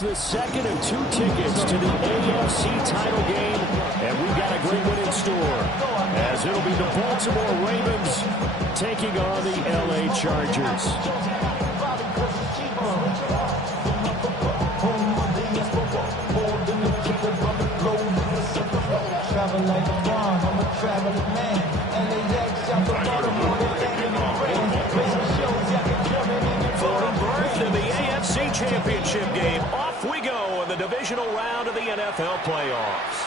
The second of 2 tickets to the AFC title game, and we've got a great one in store, as it'll be the Baltimore Ravens taking on the LA Chargers. For a berth in the AFC Championship game, off we go in the divisional round of the NFL playoffs.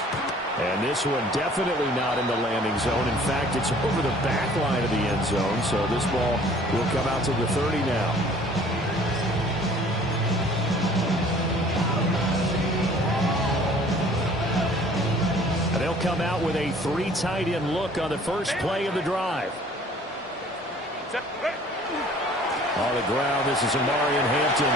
And this one definitely not in the landing zone. In fact, it's over the back line of the end zone, so this ball will come out to the 30 now. And they'll come out with a 3 tight end look on the first play of the drive. On the ground, this is Omarion Hampton.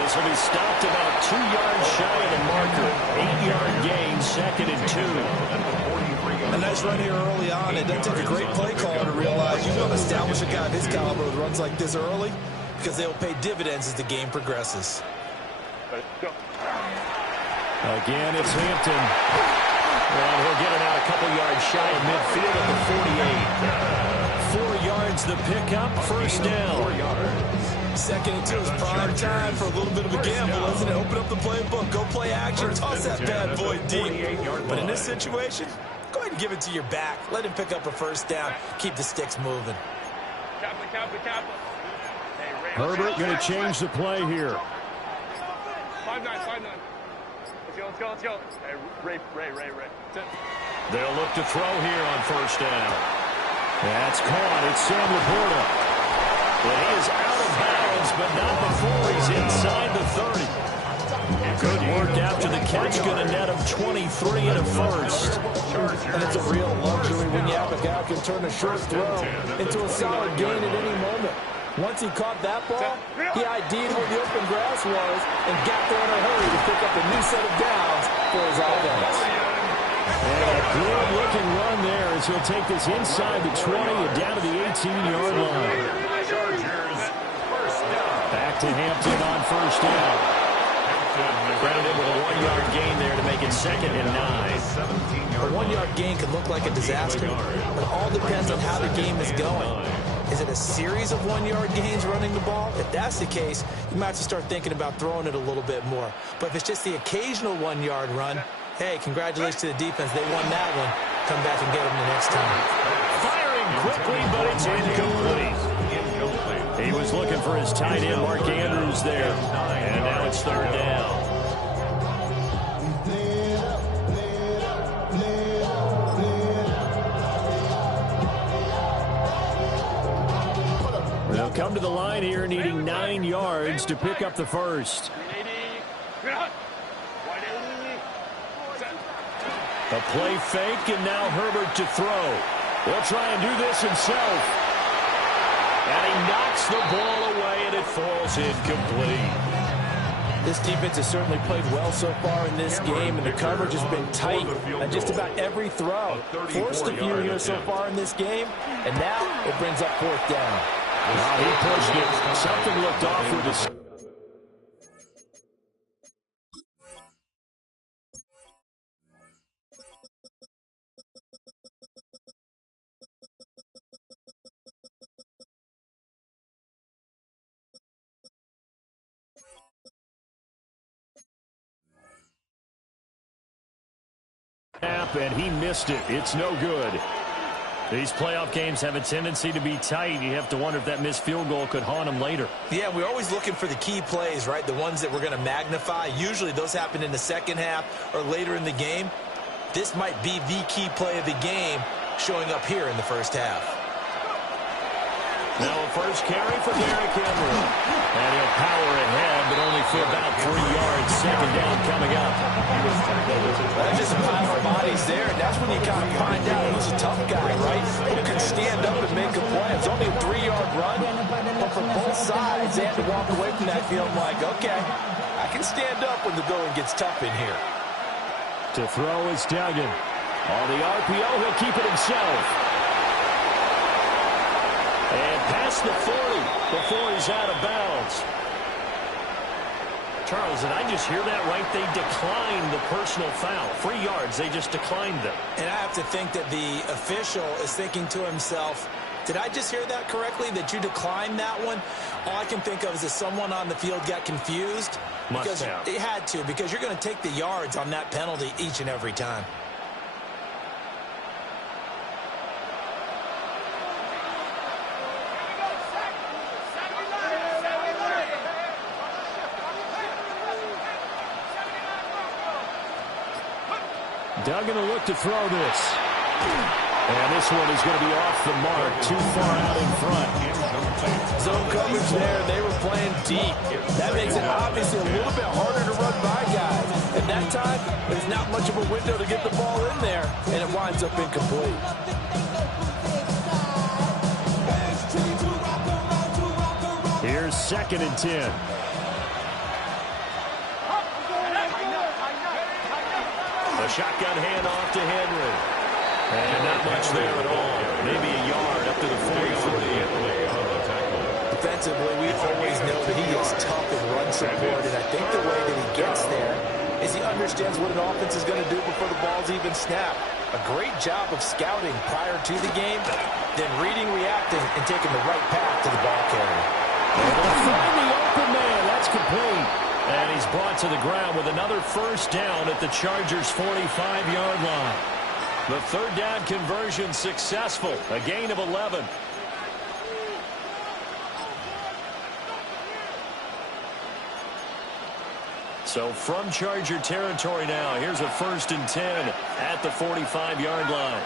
This will be stopped about 2 yards shy of the marker. 8-yard gain, 2nd and 2. A nice run here early on. It doesn't take a great play caller to realize you want to establish a guy of his caliber with runs like this early, because they'll pay dividends as the game progresses. Again, it's Hampton. And he'll get it out a couple yards shy of midfield at the 48. 4 yards the pickup, first down. 4 yards. 2nd and 2 is prime time for a little bit of a gamble, isn't it? Open up the playbook, go play action, toss that bad boy deep. But in this situation, go ahead and give it to your back. Let him pick up a first down. Keep the sticks moving. Herbert going to change the play here. 5-9. Let's go. Hey, Ray. They'll look to throw here on first down. That's caught. It's Sam Laporta. Well, he is out of bounds, but not before he's inside the 30. Good work after the catch. Going to net him 23 and a first. And it's a real luxury when you have a guy who can turn a short throw into a solid gain at any moment. Once he caught that ball, he ID'd where the open grass was and got there in a hurry to pick up a new set of downs for his offense. And a good-looking run there as he'll take this inside the 20 and down to the 18-yard line. Back to Hampton on first down. Credited with a 1-yard gain there to make it 2nd and 9. A 1-yard gain can look like a disaster, but it all depends on how the game is going. Is it a series of 1-yard gains running the ball? If that's the case, you might have to start thinking about throwing it a little bit more. But if it's just the occasional 1-yard run, hey, congratulations to the defense. They won that one. Come back and get them the next time. Firing quickly, but it's incomplete. He was looking for his tight end, Mark Andrews, there. And now it's 3rd down. They'll come to the line here needing 9 yards to pick up the first. A play fake, and now Herbert to throw. He'll try and do this himself. And he knocks the ball away, and it falls incomplete. This defense has certainly played well so far in this game, and the coverage has been tight on just about every throw. Forced a few here so far in this game, and now it brings up 4th down. Wow, he pushed it. Something looked off with his... And he missed it. It's no good. These playoff games have a tendency to be tight. You have to wonder if that missed field goal could haunt him later. Yeah, we're always looking for the key plays, right? The ones that we're going to magnify. Usually those happen in the second half or later in the game. This might be the key play of the game showing up here in the first half. Now a first carry for Derrick Henry. And he'll power ahead, but only for about 3 yards. 2nd down coming up. That's just a pile of bodies there, and that's when you kind of find out who's a tough guy, right? Who can stand up and make a play. It's only a 3-yard run, but for both sides, they had to walk away from that feeling like, okay, I can stand up when the going gets tough in here. To throw is Duggan. On the RPO, he'll keep it himself. And past the 40 before he's out of bounds. Charles, did I just hear that right? They declined the personal foul. 3 yards, they just declined them. And I have to think that the official is thinking to himself, did I just hear that correctly, that you declined that one? All I can think of is that someone on the field got confused. Must have. It had to, because you're going to take the yards on that penalty each and every time. Duggan will look to throw this. And this one is going to be off the mark, too far out in front. Zone coverage there, they were playing deep. That makes it obviously a little bit harder to run by guys. At that time, there's not much of a window to get the ball in there, and it winds up incomplete. Here's 2nd and 10. A shotgun handoff to Henry. And not much there at all. Maybe a yard up to the 43. Defensively, we always know that he is tough in run support, and I think the way that he gets there is he understands what an offense is going to do before the ball's even snapped. A great job of scouting prior to the game, then reading, reacting, and taking the right path to the ball carrier. They'll find the open man. That's complete. And he's brought to the ground with another first down at the Chargers' 45-yard line. The 3rd down conversion successful. A gain of 11. So from Charger territory now, here's a 1st and 10 at the 45-yard line.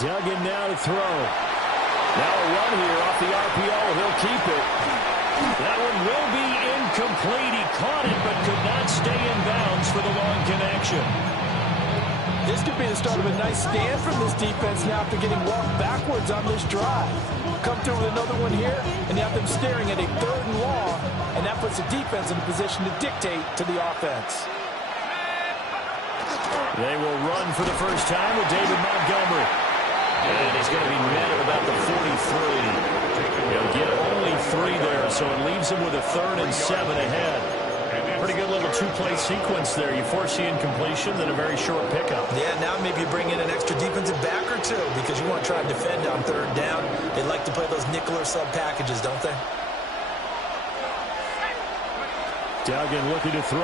Duggan now to throw. Now a run here off the RPO. He'll keep it. That one will be incomplete. He caught it but could not stay in bounds for the long connection. This could be the start of a nice stand from this defense now after getting walked backwards on this drive. Come through with another one here, and you have them staring at a 3rd and long, and that puts the defense in a position to dictate to the offense. They will run for the first time with David Montgomery. And he's going to be met at about the 43. He'll get only 3 there, so it leaves him with a 3rd and 7 ahead. Pretty good little 2-play sequence there. You force the incompletion, then a very short pickup. Yeah, now maybe you bring in an extra defensive back or 2 because you want to try to defend on 3rd down. They like to play those nickel or sub packages, don't they? Duggan looking to throw.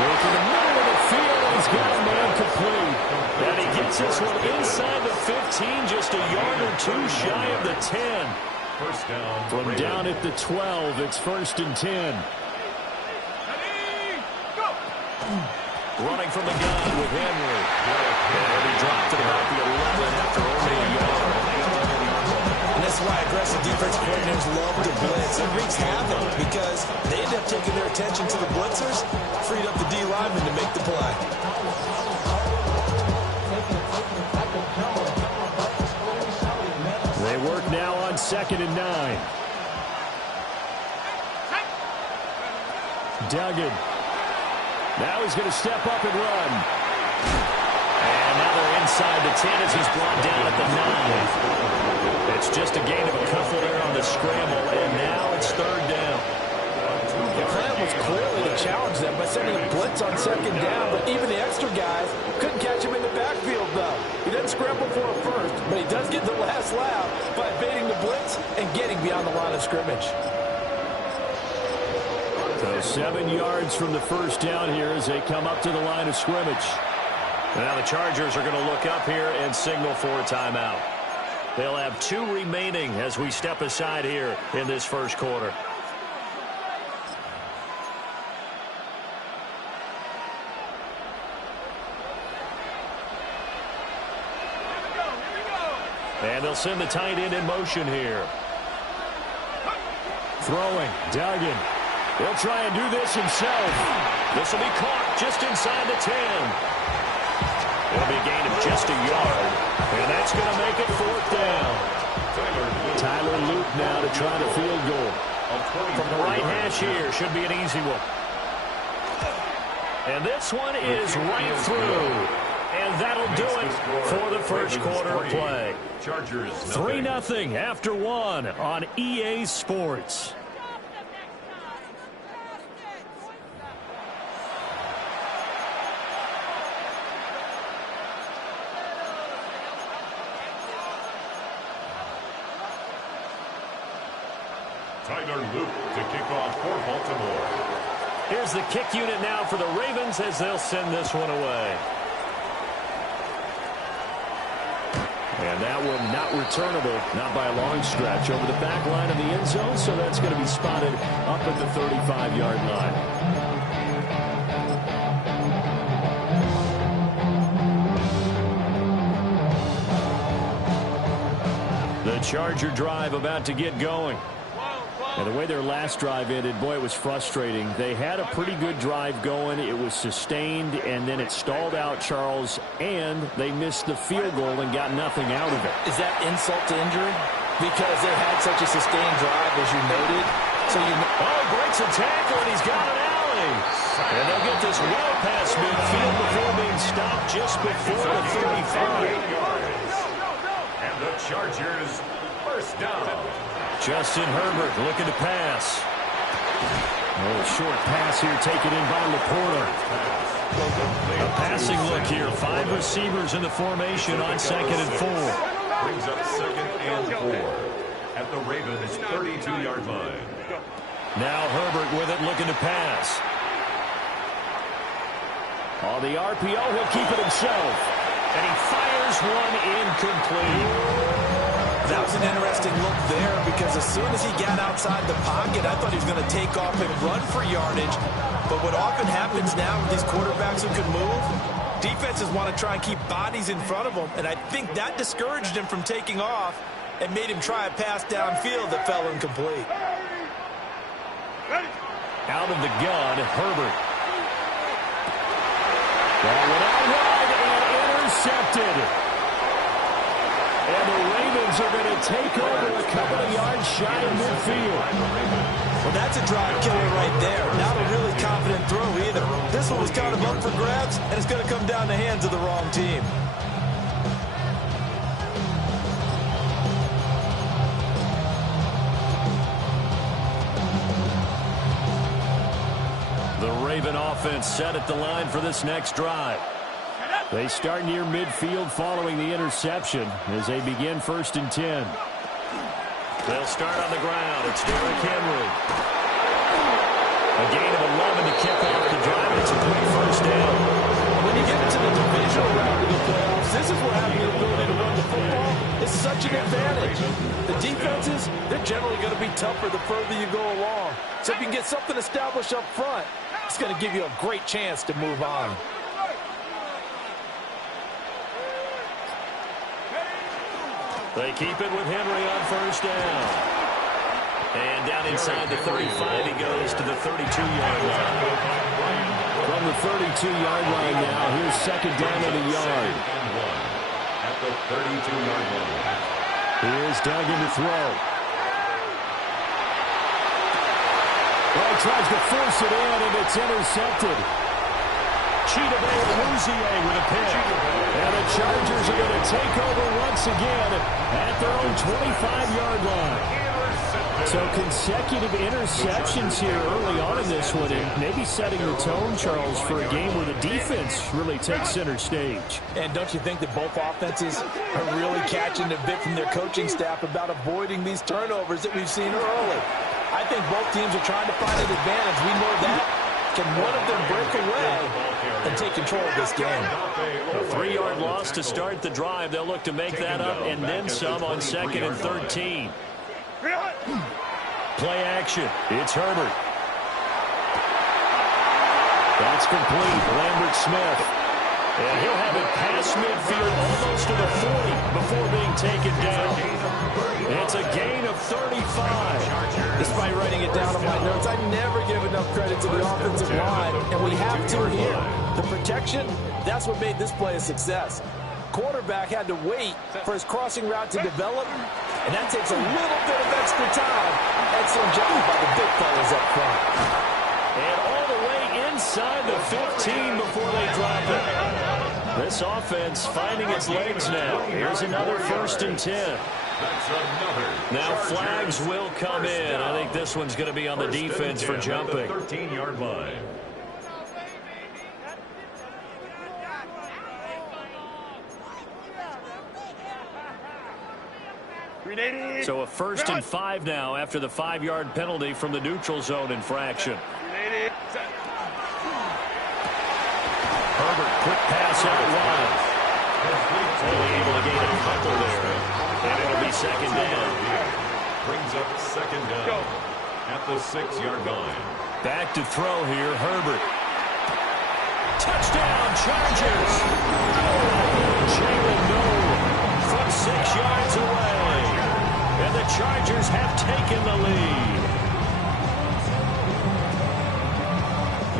Look in the middle of the field, and he's got a man complete. And he gets this one inside the 15, just a yard or 2 shy of the 10. First down. From down at the 12, it's 1st and 10. Running from the gun with Henry. And he dropped it about the 11 after only a yard. And that's why aggressive defense coordinators love to blitz. It wreaks havoc because they end up taking their attention to the blitzers, freed up the D lineman to make the play. They work now on 2nd and 9. Duggan. Now he's going to step up and run. And now they're inside the 10 as he's brought down at the 9. It's just a gain of a couple there on the scramble, and now it's 3rd down. The plan was clearly to challenge them by sending a blitz on 2nd down, but even the extra guys couldn't catch him in the backfield, though. He doesn't scramble for a first, but he does get the last laugh by evading the blitz and getting beyond the line of scrimmage. So 7 yards from the first down here as they come up to the line of scrimmage. Now the Chargers are going to look up here and signal for a timeout. They'll have 2 remaining as we step aside here in this first quarter. And they'll send the tight end in motion here. Throwing, Duggan. He'll try and do this himself. This will be caught just inside the 10. It'll be a gain of just a yard. And that's going to make it 4th down. Tyler Luke now to try the field goal. From the right hash here, should be an easy one. And this one is right through. And that'll do it for the first quarter of play. 3-0 after one on EA Sports. Tyler Luke to kick off for Baltimore. Here's the kick unit now for the Ravens as they'll send this one away. And that one not returnable, not by a long stretch, over the back line of the end zone, so that's going to be spotted up at the 35-yard line. The Charger drive about to get going. And the way their last drive ended, boy, it was frustrating. They had a pretty good drive going. It was sustained, and then it stalled out, Charles, and they missed the field goal and got nothing out of it. Is that insult to injury? Because they had such a sustained drive, as you noted. So breaks a tackle, and he's got an alley. And they'll get this well past midfield before being stopped just before the 35. And the Chargers first down. Justin Herbert looking to pass. A short pass here taken in by Laporta. A passing look here. 5 receivers in the formation on 2nd and 4. Brings up 2nd and 4 at the Ravens' 32-yard line. Now Herbert with it looking to pass. On the RPO, he'll keep it himself. And he fires one incomplete. That was an interesting look there because as soon as he got outside the pocket, I thought he was going to take off and run for yardage. But what often happens now with these quarterbacks who can move, defenses want to try and keep bodies in front of them. And I think that discouraged him from taking off and made him try a pass downfield that fell incomplete. Out of the gun, Herbert. That went out wide and intercepted. And the Ravens are going to take over a couple of yards shy of midfield. Well, that's a drive killer right there. Not a really confident throw either. This one was kind of up for grabs, and it's going to come down the hands of the wrong team. The Raven offense set at the line for this next drive. They start near midfield following the interception as they begin 1st and 10. They'll start on the ground. It's Derrick Henry. A gain of 11 to kick off the drive. It's a quick first down. When you get into the divisional round of the playoffs, this is where having the ability to run the football is such an advantage. The defenses, they're generally going to be tougher the further you go along. So if you can get something established up front, it's going to give you a great chance to move on. They keep it with Henry on 1st down. And down inside the 35, he goes to the 32-yard line. From the 32-yard line now, here's 2nd down at a yard. At the 32-yard line. Here's Duggan to throw. Well, tries to force it in, and it's intercepted. Chidobe Awuzie with a pick. And the Chargers are going to take over once again at their own 25-yard line. So consecutive interceptions here early on in this one, and maybe setting the tone, Charles, for a game where the defense really takes center stage. And don't you think that both offenses are really catching a bit from their coaching staff about avoiding these turnovers that we've seen early? I think both teams are trying to find an advantage. We know that. Can one of them break away and take control of this game? A 3-yard loss to start the drive. They'll look to make that up and then some on 2nd and 13. Play action. It's Herbert. That's complete. Lambert Smith. And he'll have it past midfield almost to the 40 before being taken down. It's a gain of 35. Despite writing it down on my notes, I never give enough credit to the offensive line, and we have to here. The protection, that's what made this play a success. Quarterback had to wait for his crossing route to develop, and that takes a little bit of extra time. Excellent job by the big fellas up front. And all the way inside the 15 before they drop it. This offense finding its legs now. Here's another 1st and 10. Now flags will come in. I think this one's going to be on the defense for jumping. 13-yard line. So a 1st and 5 now after the 5-yard penalty from the neutral zone infraction. Herbert, quick pass out wide. Only able to gain a couple there. And it'll be 2nd down. Brings up 2nd down at the 6-yard line. Back to throw here, Herbert. Touchdown, Chargers! Jalen Noel from 6 yards away. And the Chargers have taken the lead.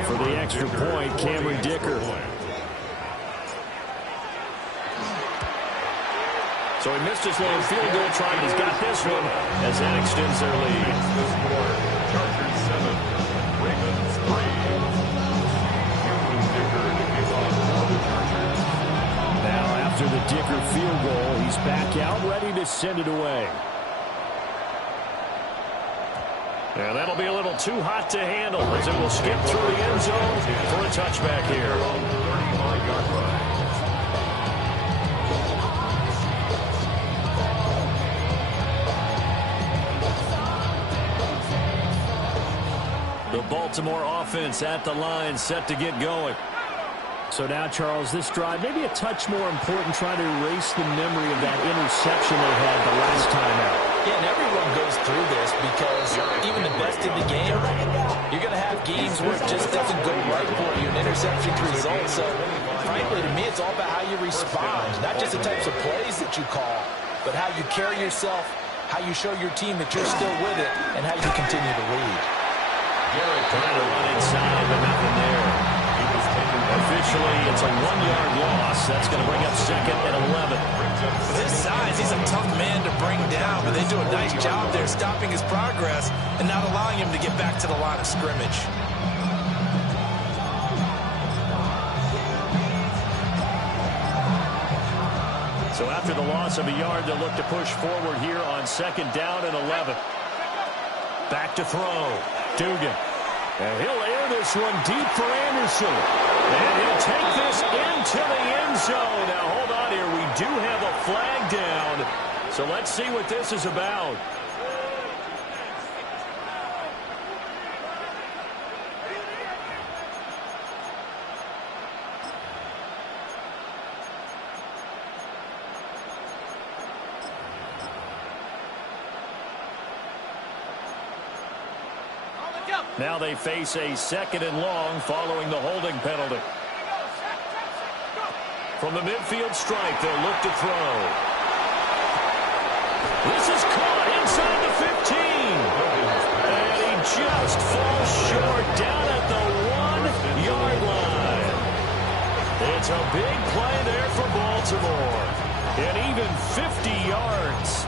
For the extra point, Cameron Dicker. So he missed his long field goal try, but he's got this one as that extends their lead. Chargers 7, Ravens 3. Now after the Dicker field goal, he's back out, ready to send it away. And that'll be a little too hot to handle as it will skip through the end zone for a touchback here. 35-yard line. The Baltimore offense at the line, set to get going. So now, Charles, this drive maybe a touch more important, trying to erase the memory of that interception they had the last time out. Yeah, and everyone goes through this because even the best in the game, you're going to have games where it just doesn't go right for you. An interception can result. So, frankly, to me, it's all about how you respond. Not just the types of plays that you call, but how you carry yourself, how you show your team that you're still with it, and how you continue to lead. Garrett trying to run inside, but nothing there. Officially, it's a 1-yard loss. That's going to bring up 2nd and 11. With his size, he's a tough man to bring down, but they do a nice job there stopping his progress and not allowing him to get back to the line of scrimmage. So after the loss of a yard, they'll look to push forward here on 2nd down and 11. Back to throw. Dugan. And he'll air this one deep for Anderson. And he'll take this into the end zone. Now, hold on here. We do have a flag down. So let's see what this is about. Now they face a 2nd and long following the holding penalty. From the midfield stripe, they'll look to throw. This is caught inside the 15. And he just falls short down at the 1-yard line. It's a big play there for Baltimore. And even 50 yards.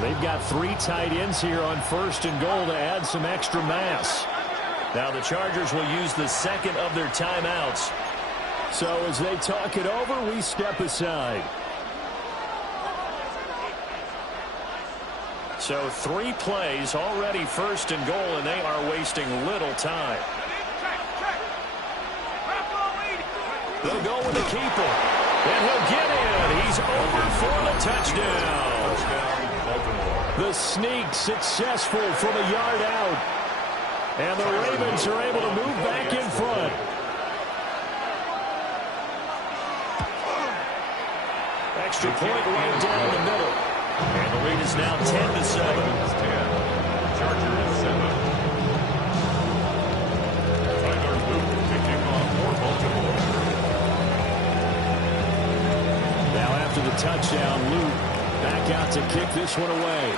They've got 3 tight ends here on 1st and goal to add some extra mass. Now the Chargers will use the 2nd of their timeouts. So as they talk it over, we step aside. So 3 plays already 1st and goal, and they are wasting little time. They'll go with the keeper. And he'll get in. He's over for the touchdown. The sneak successful from a yard out. And the Ravens are able to move back in front. Extra point right down the middle. And the lead is now 10-7. Chargers 7. Tyler Luke to kick off for Baltimore. Now after the touchdown, Luke back out to kick this one away.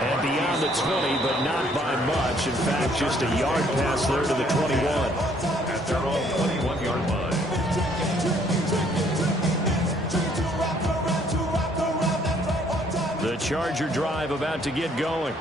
And beyond the 20, but not by much. In fact, just a yard pass there to the 21. At their own 21-yard line. The Charger drive about to get going.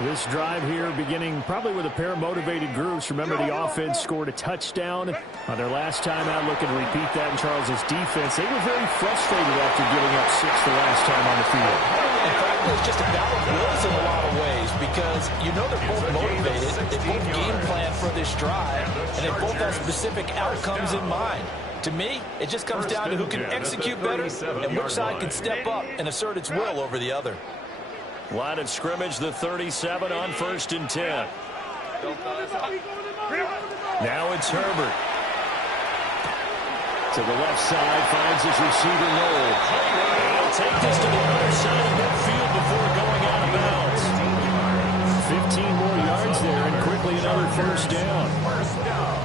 This drive here beginning probably with a pair of motivated groups. Remember, the offense scored a touchdown on their last time out. Looking to repeat that in Charles' defense. They were very frustrated after giving up 6 the last time on the field. In fact, it's just a battle of wills in a lot of ways because you know they're both motivated. They both game plan for this drive, and they both have specific outcomes in mind. To me, it just comes down to who can execute better and which side can step up and assert its will over the other. Line of scrimmage, the 37 on 1st and 10. Now it's Herbert. To the left side, finds his receiver Noel. He'll take this to the other side of midfield before going out of bounds. 15 more yards there, and quickly another first down.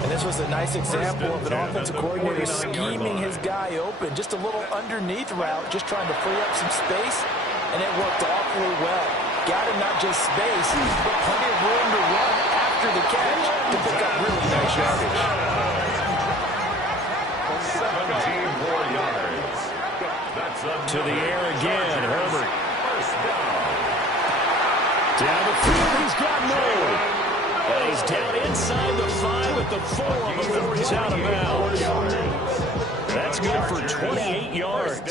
And this was a nice example of an offensive coordinator scheming his guy open. Just a little underneath route, just trying to free up some space. And it worked awfully well. Got him not just space, but plenty of room to run after the catch to pick up really nice yardage. 17 more yards. That's to the air again, Herbert. Down the field, he's got Noel. And he's down inside the 5 at the 4 before he's out of bounds. That's good for 28 yards.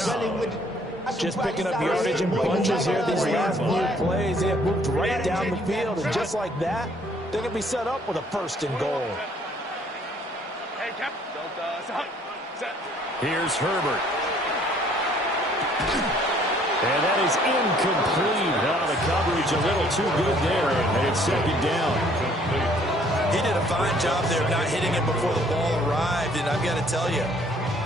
Just picking up yardage in bunches here these last few plays. They have moved right down the field, and just like that, they're going to be set up with a 1st and goal. Hey, Cap, don't stop. Set. Here's Herbert. And that is incomplete. Now the coverage a little too good there, and it's 2nd down. He did a fine job there not hitting it before the ball arrived, and I've got to tell you,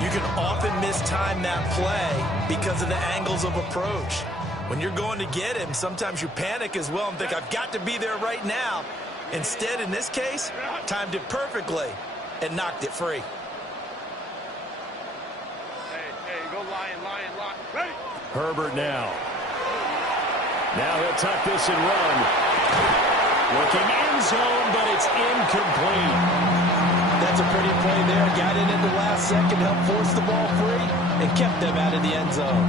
you can often mistime that play because of the angles of approach. When you're going to get him, sometimes you panic as well and think, I've got to be there right now. Instead, in this case, timed it perfectly and knocked it free. Hey, go lion. Ready? Herbert now. Now he'll tuck this and run. Looking end zone, but it's incomplete. That's a pretty play there. Got in at the last second, helped force the ball free, and kept them out of the end zone.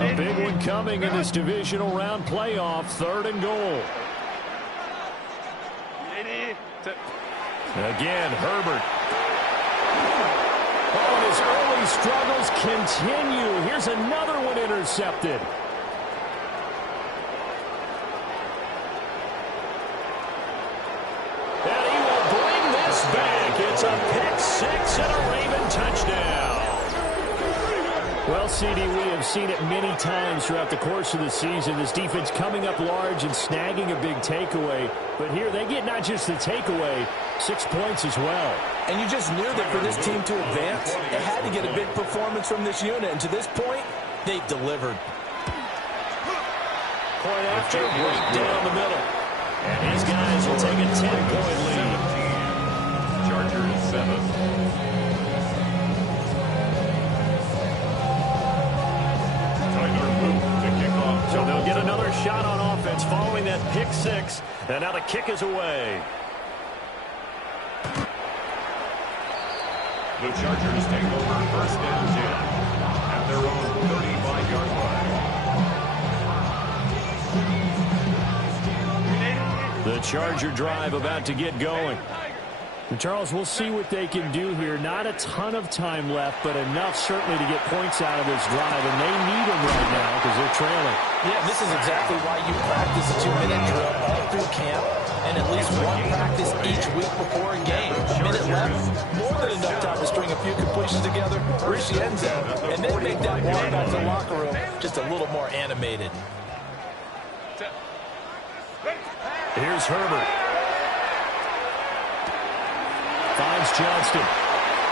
A big one coming in this divisional round playoff, 3rd and goal. Again, Herbert. Oh, and his early struggles continue. Here's another one intercepted. And he will bring this back. It's a pick-6 and a Raven touchdown. Well, CD, we have seen it many times throughout the course of the season. This defense coming up large and snagging a big takeaway. But here they get not just the takeaway, 6 points as well. And you just knew that for this team to advance, it had to get a big performance from this unit. And to this point, they've delivered. Point after, right down the middle. And these guys will take a 10-point lead. Chargers 7. So they'll get another shot on offense following that pick-6. And now the kick is away. The Chargers take over 1st and 10 at their own 35-yard line. The Charger drive about to get going. And Charles, we'll see what they can do here. Not a ton of time left, but enough certainly to get points out of this drive. And they need them right now because they're trailing. Yeah, this is exactly why you practice a 2-minute drill all through camp and at least one practice each week before a game. A minute left, more than enough time to string a few completions together, reach the end zone, and then make that walk back to the locker room just a little more animated. Here's Herbert. Finds Johnston.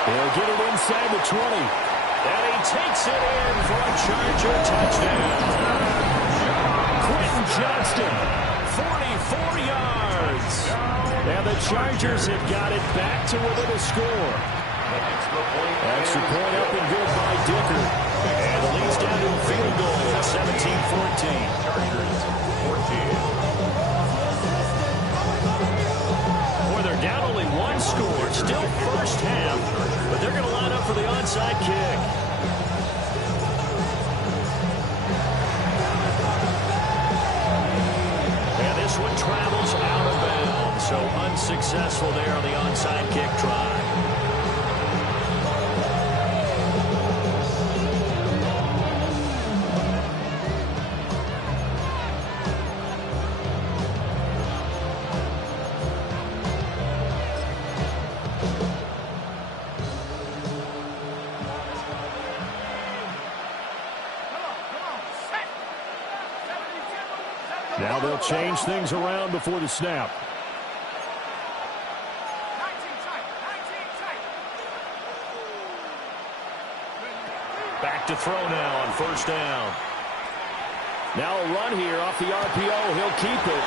He'll get it inside the 20. And he takes it in for a Charger touchdown. Quentin Johnston, 44 yards. And the Chargers have got it back to within a score. Extra point up and good by Dicker. And the lead's down to a field goal at 17-14. Chargers 14. They're down only one score, still first half, but they're going to line up for the onside kick. this one travels out of bounds. So unsuccessful there on the onside kick try. Now they'll change things around before the snap. Back to throw now on first down. Now a run here off the RPO. He'll keep it.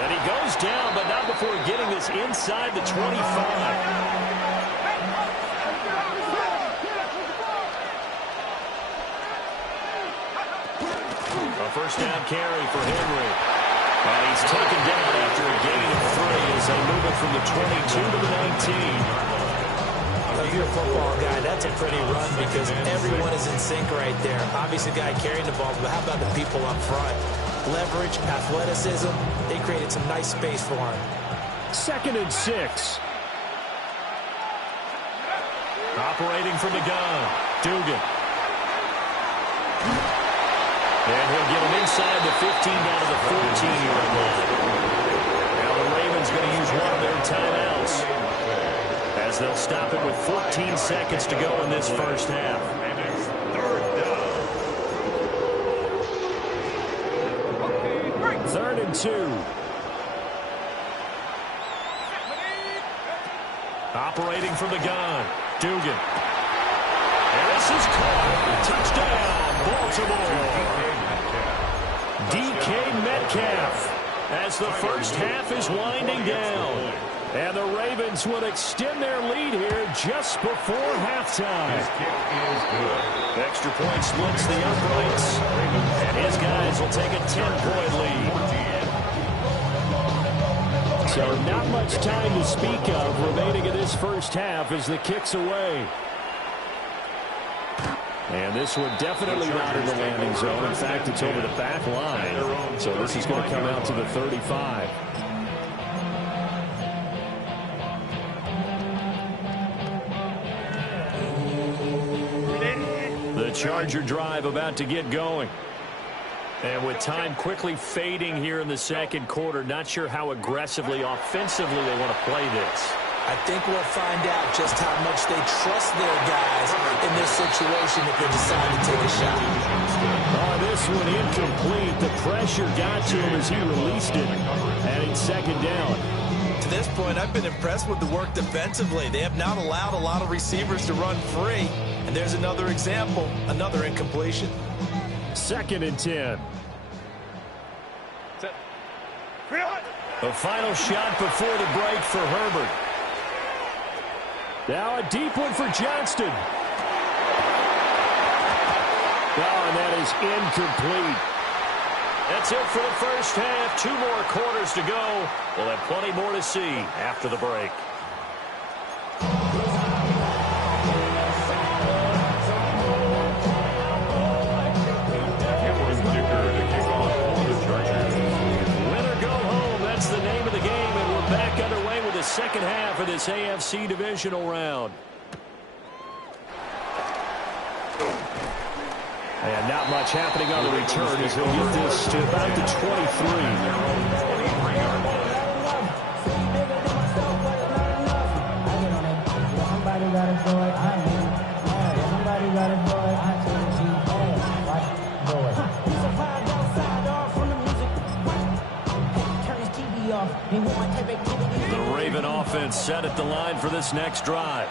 And he goes down, but not before getting this inside the 25. A first down carry for Henry. And he's taken down after a gain of 3 as they move it from the 22 to the 19. If you're a football guy, that's a pretty run because everyone is in sync right there. Obviously, the guy carrying the ball, but how about the people up front? Leverage, athleticism, they created some nice space for him. 2nd and 6. Operating from the gun, Dugan. And he'll get him inside the 15 down to the 14-yard line. Now the Ravens going to use one of their timeouts as they'll stop it with 14 seconds to go in this first half. And it's 3rd down. 3rd and 2. Operating from the gun, Dugan. And this is caught. Touchdown, Baltimore. DK Metcalf as the first half is winding down. And the Ravens will extend their lead here just before halftime. His kick is good. Extra point splits the uprights. And his guys will take a 10-point lead. So not much time to speak of remaining in this first half as the kick's away. And this one definitely not in the landing zone. In fact, it's over the back line. So this is going to come out to the 35. The Charger drive about to get going. And with time quickly fading here in the second quarter, not sure how aggressively, offensively they want to play this. I think we'll find out just how much they trust their guys in this situation if they decide to take a shot. This one incomplete. The pressure got to him as he released it. And it's 2nd down. To this point, I've been impressed with the work defensively. They have not allowed a lot of receivers to run free. And there's another example, another incompletion. 2nd and 10. The final shot before the break for Herbert. Now a deep one for Johnston. Oh, and that is incomplete. That's it for the first half. 2 more quarters to go. We'll have plenty more to see after the break. Win or go home, that's the name of the game, and we're back underway with the second half of this AFC divisional round. And not much happening on the return as he'll get this to about the 23. The Raven offense set at the line for this next drive.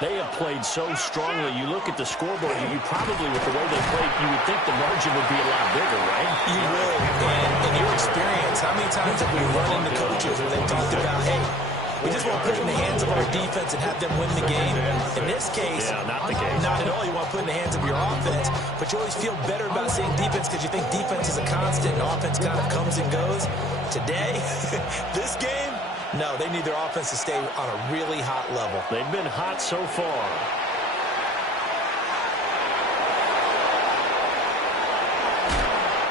They have played so strongly. You look at the scoreboard, you probably, with the way they played, you would think the margin would be a lot bigger, right? You would. And in your experience, how many times have we run into coaches where they talked about, hey, we just want to put it in the hands of our defense and have them win the game. In this case, not the case. Not at all. You want to put it in the hands of your offense, but you always feel better about saying defense because you think defense is a constant and offense kind of comes and goes. Today, this game, no, they need their offense to stay on a really hot level. They've been hot so far.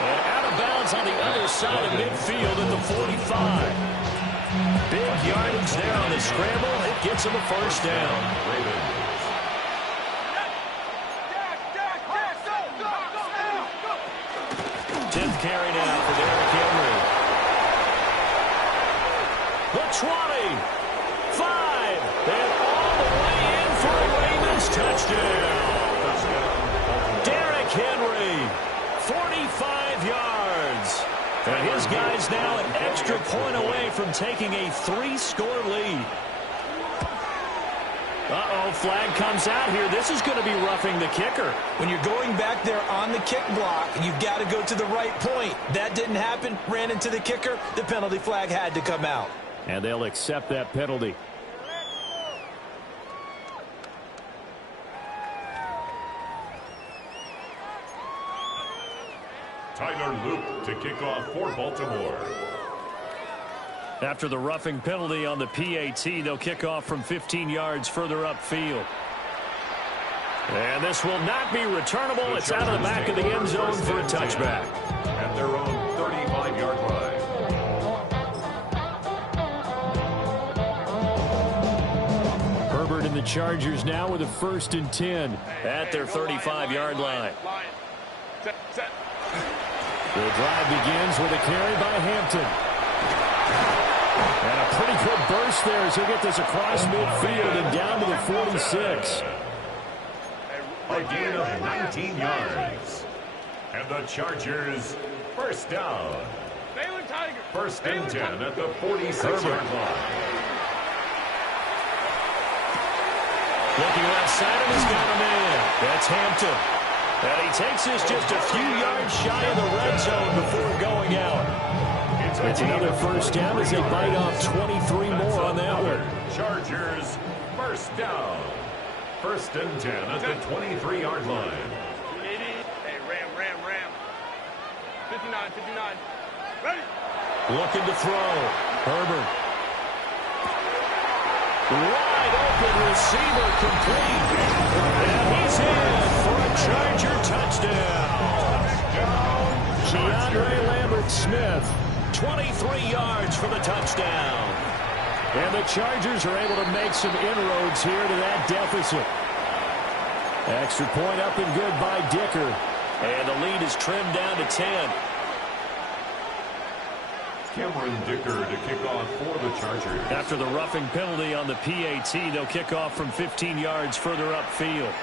And out of bounds is on the other side of midfield at the 45. Big yardage there on the scramble. It gets him a first down. 10th carry now for Derrick Henry. The 20, 5, and all the way in for a Ravens touchdown. Derrick Henry, 45 yards. And his guy's now an extra point away from taking a 3-score lead. Uh-oh, flag comes out here. This is going to be roughing the kicker. When you're going back there on the kick block, you've got to go to the right point. That didn't happen. Ran into the kicker. The penalty flag had to come out. And they'll accept that penalty. Tyler Luke to kick off for Baltimore. After the roughing penalty on the PAT, they'll kick off from 15 yards further upfield. And this will not be returnable. It's out of the back of the end zone for a touchback. At their own 35-yard line. Herbert and the Chargers now with a 1st and 10. At their 35-yard line. Set. The drive begins with a carry by Hampton. And a pretty good burst there as he'll get this across midfield and down to the 46. A gain of 19 yards. And the Chargers, first down. First and 10 at the 46-yard line. Looking left side of his got a man. That's Hampton. And he takes this just a few yards shy of the red zone before going out. It's another first down as they bite off 23 more on that one. Chargers, first down. First and 10 at the 23-yard line. Hey, ram. 59. Ready? Looking to throw. Herbert. Wide open receiver complete. And he's in for a Charger touchdown. Keandre Lambert-Smith, 23 yards for the touchdown. And the Chargers are able to make some inroads here to that deficit. Extra point up and good by Dicker. And the lead is trimmed down to 10. Cameron Dicker to kick off for the Chargers. After the roughing penalty on the PAT, they'll kick off from 15 yards further upfield.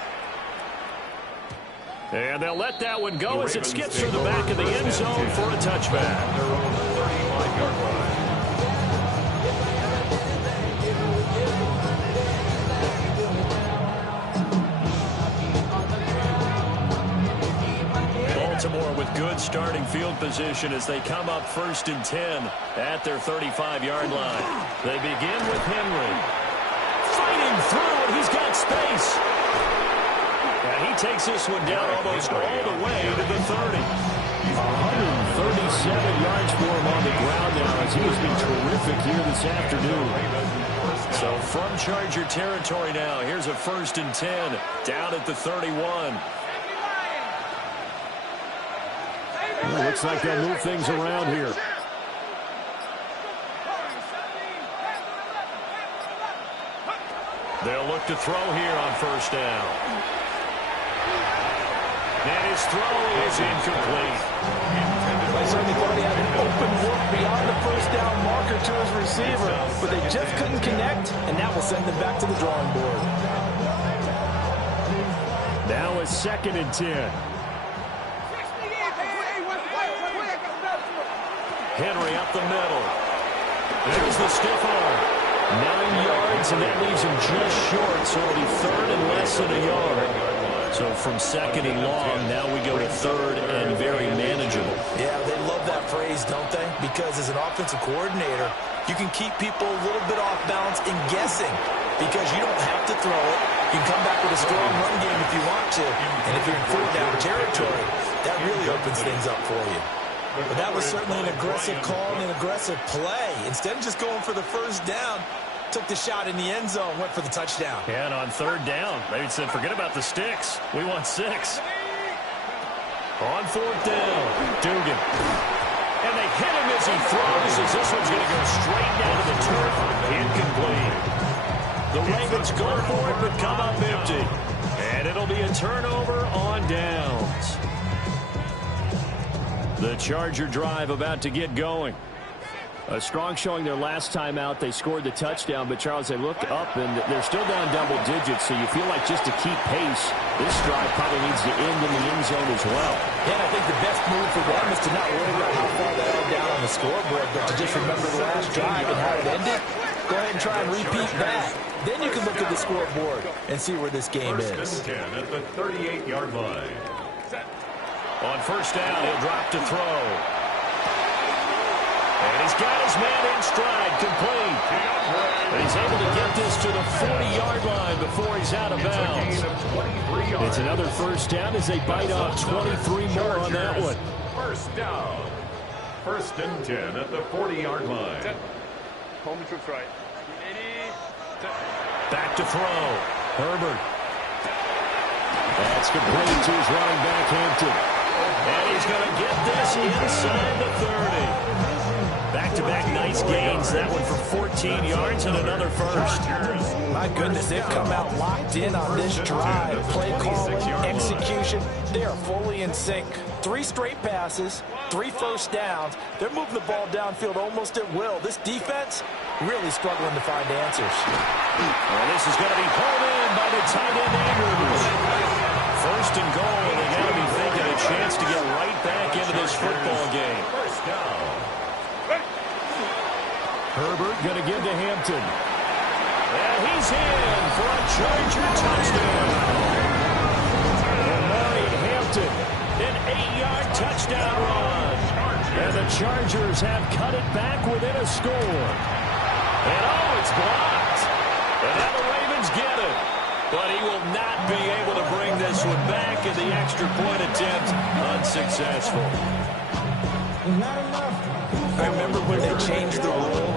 And they'll let that one go as it skips through the back of the end zone for a touchback. Their own 35-yard line. Baltimore with good starting field position as they come up 1st and 10 at their 35-yard line. They begin with Henry. Fighting through, and he's got space. And he takes this one down almost all the way to the 30. 137 yards for him on the ground now as he has been terrific here this afternoon. So from Charger territory now, here's a 1st and 10 down at the 31. Well, looks like they'll move things around here. They'll look to throw here on 1st down. And his throw is incomplete. I certainly thought he had an open look beyond the 1st down marker to his receiver, but they just couldn't connect, and that will send them back to the drawing board. Now a 2nd and 10. Henry up the middle. There's the stiff arm. 9 yards, and that leaves him just short, so it'll be 3rd and less than a yard. So from 2nd and long, now we go to 3rd and very manageable. Yeah, they love that phrase, don't they? Because as an offensive coordinator, you can keep people a little bit off balance and guessing because you don't have to throw it. You can come back with a strong run game if you want to. And if you're in 4th down territory, that really opens things up for you. But that was certainly an aggressive call and an aggressive play. Instead of just going for the 1st down, took the shot in the end zone, went for the touchdown. And on 3rd down, they said, forget about the sticks. We want 6. On 4th down, Dugan. hit him as he throws, as this one's going to go straight down to the turf. Incomplete. The Ravens go for it, but come up empty. And it'll be a turnover on downs. The Charger drive about to get going. A strong showing their last time out. They scored the touchdown, but Charles, they look up, and they're still down double digits, so you feel like just to keep pace, this drive probably needs to end in the end zone as well. Yeah, and I think the best move for them is to not worry about how far they are down on the scoreboard, but to just remember the last drive and how it ended. Go ahead and try and repeat that. Then you can look at the scoreboard and see where this game is. First and 10 at the 38-yard line. On first down, he'll drop to throw. And he's got his man in stride, complete. But he's able to get this to the 40-yard line before he's out of bounds. It's another first down as they bite off 23 more on that one. First down. First and 10 at the 40-yard line. Home troops right. Back to throw. Herbert. That's complete to his running back, Hampton. And he's going to get this inside the 30. Back-to-back nice gains. That one for 14 yards and another first. My goodness, they've come out locked in on this drive. Play calling, execution, they are fully in sync. 3 straight passes, 3 first downs. They're moving the ball downfield almost at will. This defense really struggling to find answers. Well, this is going to be pulled in by the tight end, Andrews. First and goal, and they got to be thinking a chance to get right back into this football game. First down. Herbert going to give to Hampton. And he's in for a Charger touchdown. Amari Hampton, an 8-yard touchdown run. And the Chargers have cut it back within a score. And oh, it's blocked. And now the Ravens get it. But he will not be able to bring this one back, and the extra point attempt unsuccessful. I remember when they changed the rule,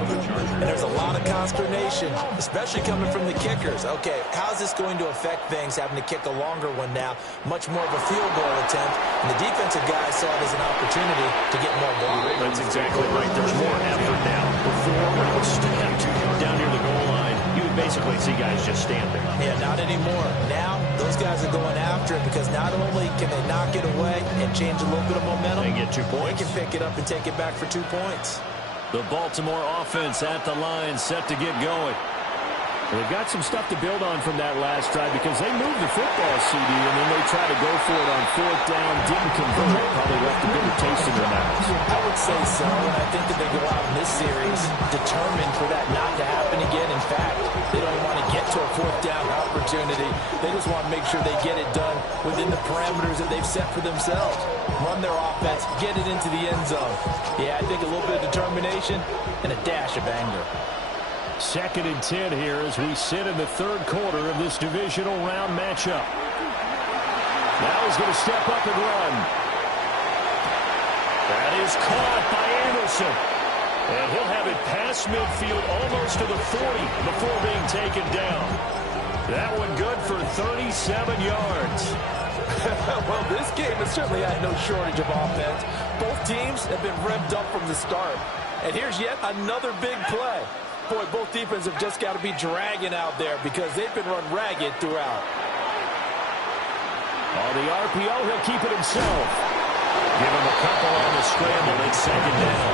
and there's a lot of consternation, especially coming from the kickers. Okay, how's this going to affect things, having to kick a longer one now, much more of a field goal attempt, and the defensive guys saw it as an opportunity to get more blocks. That's exactly right. There's more effort now. Before, when it was stacked down near the goal line, you would basically see guys just standing. Yeah, not anymore. Now, those guys are going after it because not only can they knock it away and change a little bit of momentum, they get 2 points. They can pick it up and take it back for 2 points. The Baltimore offense at the line, set to get going. They've got some stuff to build on from that last drive because they moved the football, CD, and then they tried to go for it on 4th down, didn't convert. Probably left a bitter taste in their mouths. I would say so, and I think that they go out in this series determined for that not to happen again. In fact, they don't want to get to a 4th down opportunity. They just want to make sure they get it done within the parameters that they've set for themselves. Run their offense, get it into the end zone. Yeah, I think a little bit of determination and a dash of anger. 2nd and 10 here as we sit in the 3rd quarter of this divisional round matchup. Now he's going to step up and run. That is caught by Anderson. And he'll have it past midfield almost to the 40 before being taken down. That one good for 37 yards. Well, this game has certainly had no shortage of offense. Both teams have been revved up from the start. And here's yet another big play. Boy, both defenses have just got to be dragging out there because they've been run ragged throughout. On the RPO, he'll keep it himself. Give him a couple on the scramble. It's 2nd down.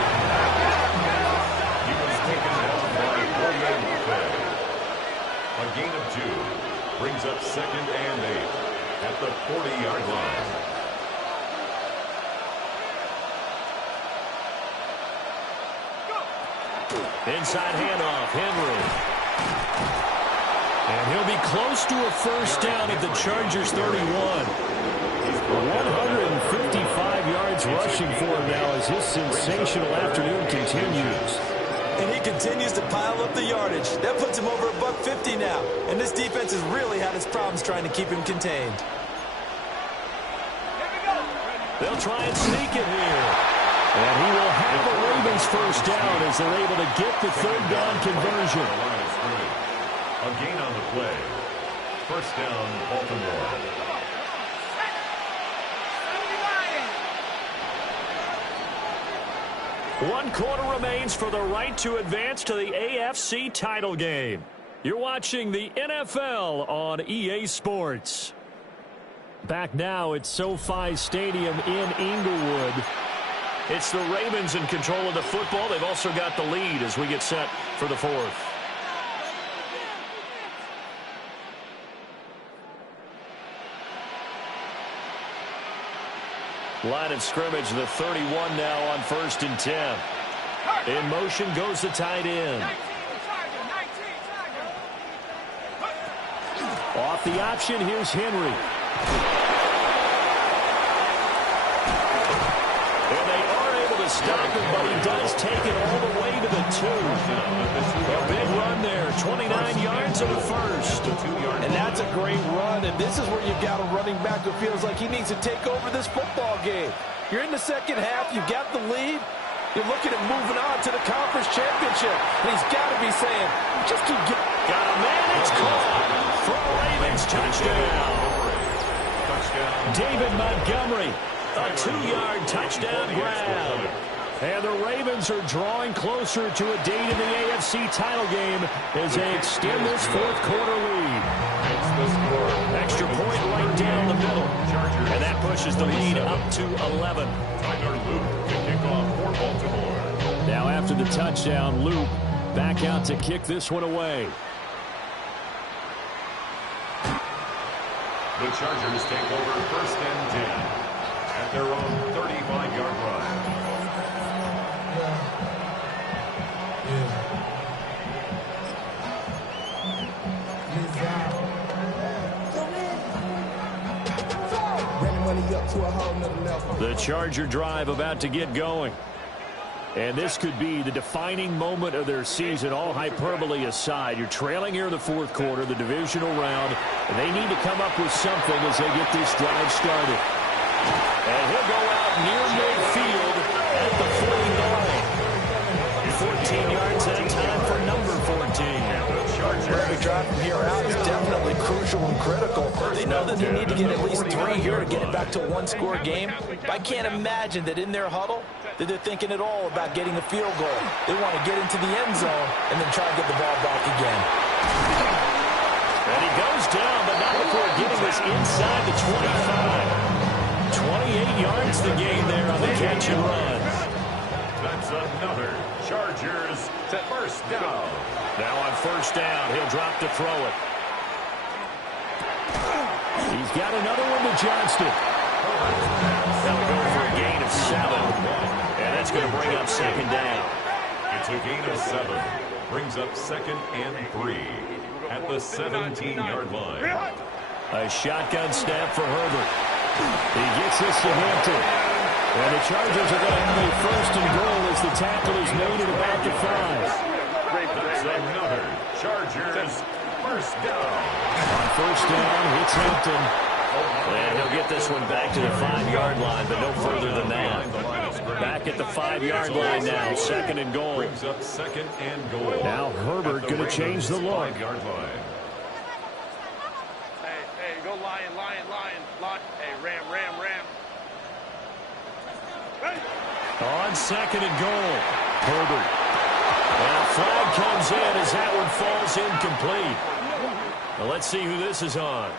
He was taken down by 48. A gain of 2 brings up 2nd and 8 at the 40-yard line. Inside handoff, Henry. And he'll be close to a first down at the Chargers 31. 155 yards rushing for him now as his sensational afternoon continues. And he continues to pile up the yardage. That puts him over $150 now. And this defense has really had its problems trying to keep him contained. They'll try and sneak it here. And he will have a Ravens first down as they're able to get the 3rd down conversion. A gain on the play. First down, Baltimore. 1 quarter remains for the right to advance to the AFC title game. You're watching the NFL on EA Sports. Back now at SoFi Stadium in Inglewood. It's the Ravens in control of the football. They've also got the lead as we get set for the fourth. Line of scrimmage, the 31 now on 1st and 10. In motion goes the tight end. Off the option, here's Henry. And they are able to stop him, but he does take it all the way to the 2. A big run there, 29 yards and a first. And that's a great run, and this is where you've got a running back who feels like he needs to take over this football game. You're in the second half, you've got the lead, you're looking at moving on to the conference championship, and he's got to be saying, just keep getting. Got a man, it's caught for a Ravens touchdown. David Montgomery, a 2-yard touchdown grab. And the Ravens are drawing closer to a date in the AFC title game as they extend this fourth quarter lead. Extra point right down the middle. And that pushes the lead up to 11. Now after the touchdown, Loop back out to kick this one away. The Chargers take over 1st and 10 at their own 35-yard line. The Charger drive about to get going. And this could be the defining moment of their season, all hyperbole aside. You're trailing here in the fourth quarter, the divisional round, and they need to come up with something as they get this drive started. And he'll go out near midfield at the 49. 14 yards that time for number 14. Every drive from here out is definitely crucial and critical. They know that they need to get at least 3 here to get it back to a one-score game. But I can't imagine that in their huddle that they're thinking at all about getting a field goal. They want to get into the end zone and then try to get the ball back again. And he goes down, but not before getting this inside the 25. 28 yards the gain there on the catch and run. That's another Chargers first down. Now on 1st down, he'll drop to throw it. He's got another one to Johnston. They'll go for a gain of 7. And that's going to bring up 2nd down. It's a gain of 7. Brings up 2nd and 3 at the 17-yard line. A shotgun snap for Herbert. He gets this to Hampton. And the Chargers are going to have a 1st and goal as the tackle is made at about the 5. That's another Chargers first down. On 1st down, hits Hampton. And he'll get this one back to the 5-yard line, but no further than that. Back at the 5-yard line now, 2nd and goal. Brings up 2nd and goal. Now Herbert going to change the look. 5-yard line. Hey, go Lion. Hey, Ram. On 2nd and goal, Herbert. And a flag comes in as that one falls incomplete. Well, let's see who this is on.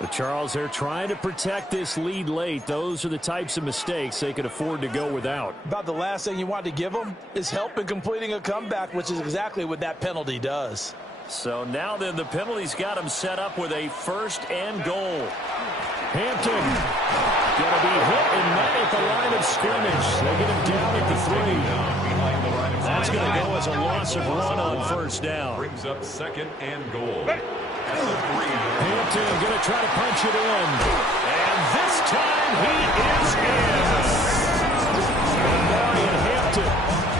But Charles, they're trying to protect this lead late. Those are the types of mistakes they could afford to go without. About the last thing you want to give them is help in completing a comeback, which is exactly what that penalty does. So now then the penalty's got them set up with a 1st and goal. Hampton going to be hit and met at the line of scrimmage. They get him down at the 3. That's going to go as a loss of 1 on 1st down. Brings up 2nd and goal. Hampton going to try to punch it in. And this time he is in. Marion Hampton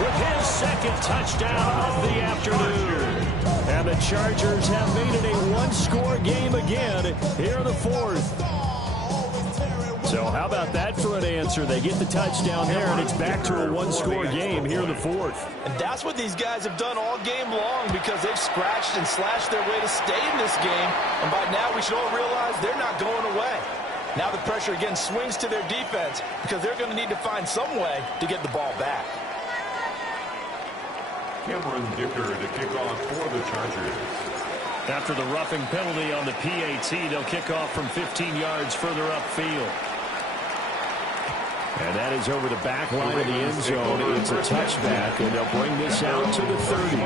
with his 2nd touchdown of the afternoon. And the Chargers have made it a one-score game again here in the 4th. So how about that for an answer? They get the touchdown there, and it's back to a one-score game here in the 4th. And that's what these guys have done all game long because they've scratched and slashed their way to stay in this game. And by now we should all realize they're not going away. Now the pressure again swings to their defense because they're going to need to find some way to get the ball back. Cameron Dicker to kick off for the Chargers. After the roughing penalty on the PAT, they'll kick off from 15 yards further upfield. And that is over the back line of the end zone. It's a touchback, and they'll bring this out to the 30.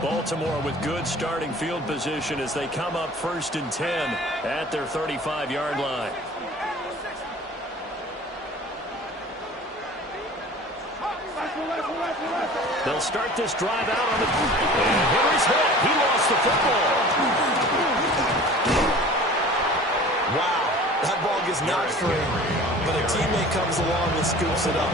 Baltimore with good starting field position as they come up 1st and 10 at their 35-yard line. They'll start this drive out on the... And Henry's hit. He lost the football. Wow, that ball gets knocked free, but a teammate comes along and scoops it up.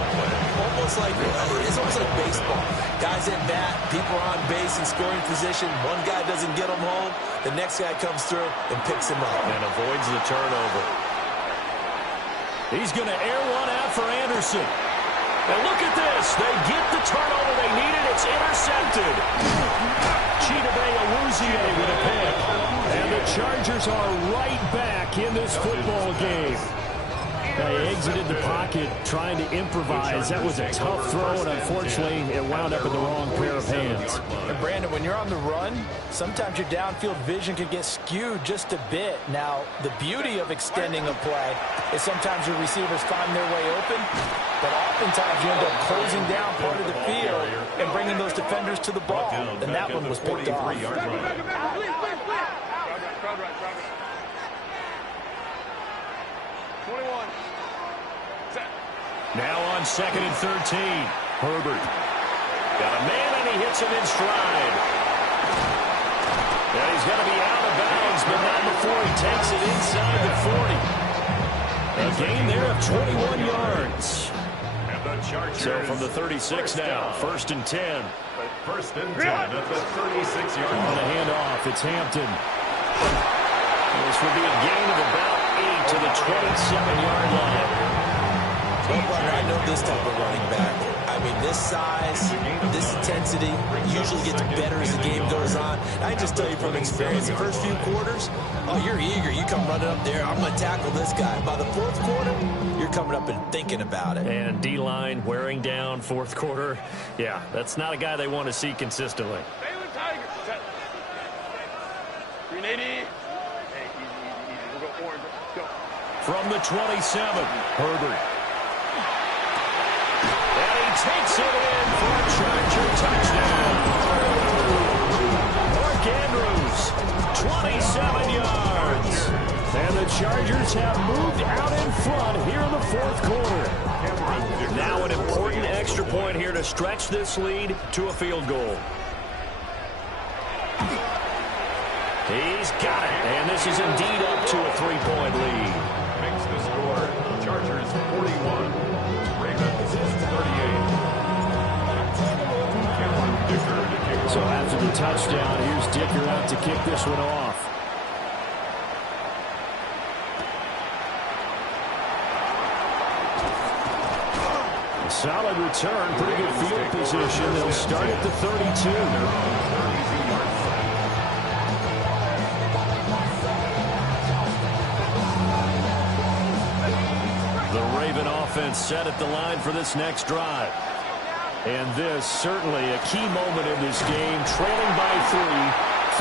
It's almost like baseball. Guys at bat, people are on base in scoring position. One guy doesn't get him home. The next guy comes through and picks him up. And avoids the turnover. He's going to air one out for Anderson. And look at this. They get the turnover they needed. It's intercepted. Chidobe Awuzie with a pick. And the Chargers are right back in this football game. They exited the pocket trying to improvise. That was a tough throw, and unfortunately, it wound up in the wrong pair of hands. And Brandon, when you're on the run, sometimes your downfield vision can get skewed just a bit. Now, the beauty of extending a play is sometimes your receivers find their way open, but oftentimes you end up closing down part of the field and bringing those defenders to the ball. And that one was picked off. Now on 2nd and 13. Herbert. Got a man, and he hits him in stride. And he's going to be out of bounds, but not before he takes it inside the 40. A gain there of 21 yards. So from the 36 now, 1st and 10. 1st and 10 at the 36-yard line. On the handoff, it's Hampton. This will be a gain of about 8 to the 27-yard line. Well, brother, I know this type of running back. I mean, this size, this intensity usually gets better as the game goes on. I can just tell you from experience, the first few quarters, oh, you're eager. You come running up there, I'm going to tackle this guy. By the 4th quarter, you're coming up and thinking about it. And D-line wearing down 4th quarter. Yeah, that's not a guy they want to see consistently. Baylor Tigers. Set. 380. Hey, easy. We'll go orange. Go. From the 27, Herbert. Takes it in for a Charger touchdown. Mark Andrews, 27 yards. And the Chargers have moved out in front here in the 4th quarter. Now an important extra point here to stretch this lead to a field goal. He's got it. And this is indeed up to a 3-point lead. Makes the score. Chargers 41. Ravens 38. So after the touchdown, here's Dicker out to kick this one off. A solid return, pretty good field position. They'll start at the 32. The Raven offense set at the line for this next drive. And this certainly a key moment in this game, trailing by 3,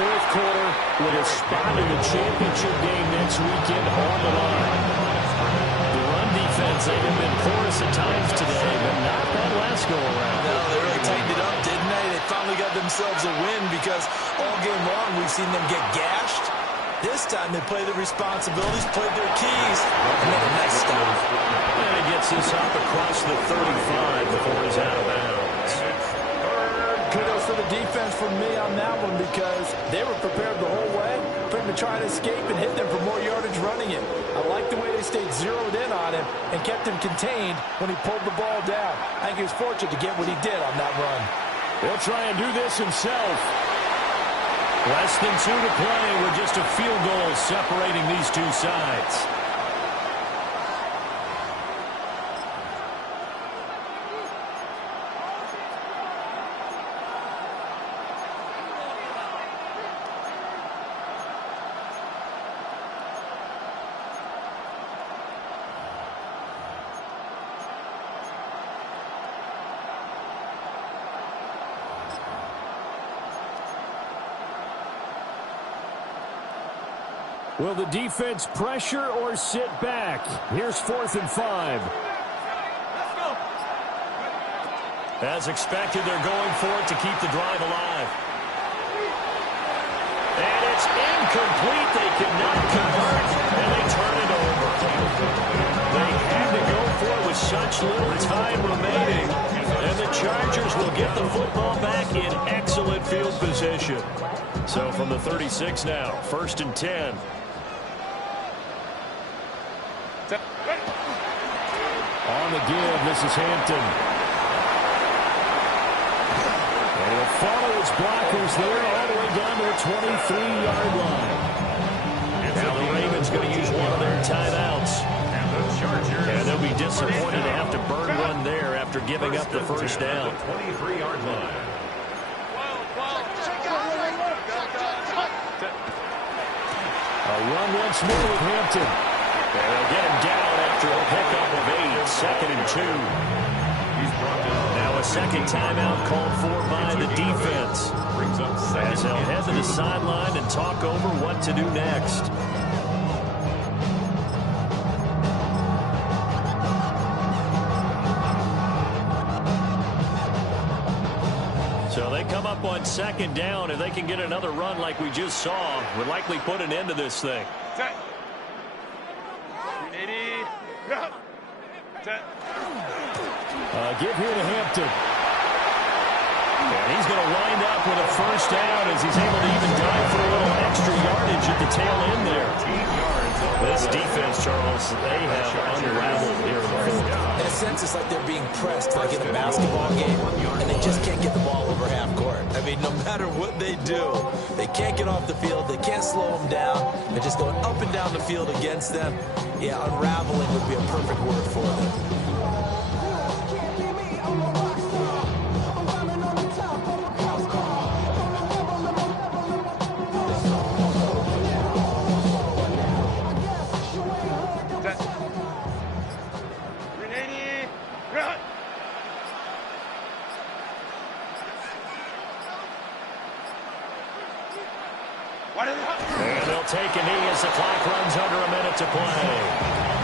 4th quarter, with a spot in the championship game next weekend on the line. The run defense, they have been porous at times today, but not that last go-around. No, they really tightened it up, didn't they? They finally got themselves a win because all game long we've seen them get gashed. This time they played their responsibilities, played their keys, and made a nice stop. And he gets this up across the 35 before he's out of bounds. Kudos for the defense from me on that one because they were prepared the whole way for him to try and escape and hit them for more yardage running it. I like the way they stayed zeroed in on him and kept him contained when he pulled the ball down. I think he was fortunate to get what he did on that run. He'll try and do this himself. Less than 2 to play with just a field goal separating these two sides. Will the defense pressure or sit back? Here's 4th and 5. As expected, they're going for it to keep the drive alive. And it's incomplete. They could not convert, and they turn it over. They had to go for it with such little time remaining. And the Chargers will get the football back in excellent field position. So from the 36 now, 1st and 10. On the give, this is Hampton. And he'll follow his blockers there all the way down to the 23-yard line. Now the Ravens going to use one of their timeouts. And they'll be disappointed to have to burn one there after giving up the first down. 23-yard line. A run once more with Hampton. And they'll get him down after a pickup of 8, 2nd and 2. Now a second timeout called for by the defense. As they'll head to the sideline and talk over what to do next. So they come up on 2nd down. If they can get another run like we just saw, would likely put an end to this thing. Give here to Hampton. And he's going to wind up with a first down as he's able to even dive for a little extra yardage at the tail end there. This defense, Charles, they have unraveled here in the fourth. In a sense, it's like they're being pressed like in a basketball game, and they just can't get the ball over half court. I mean, no matter what they do, they can't get off the field. They can't slow them down. They're just going up and down the field against them. Yeah, unraveling would be a perfect word for them. And they'll take a knee as the clock runs under a minute to play.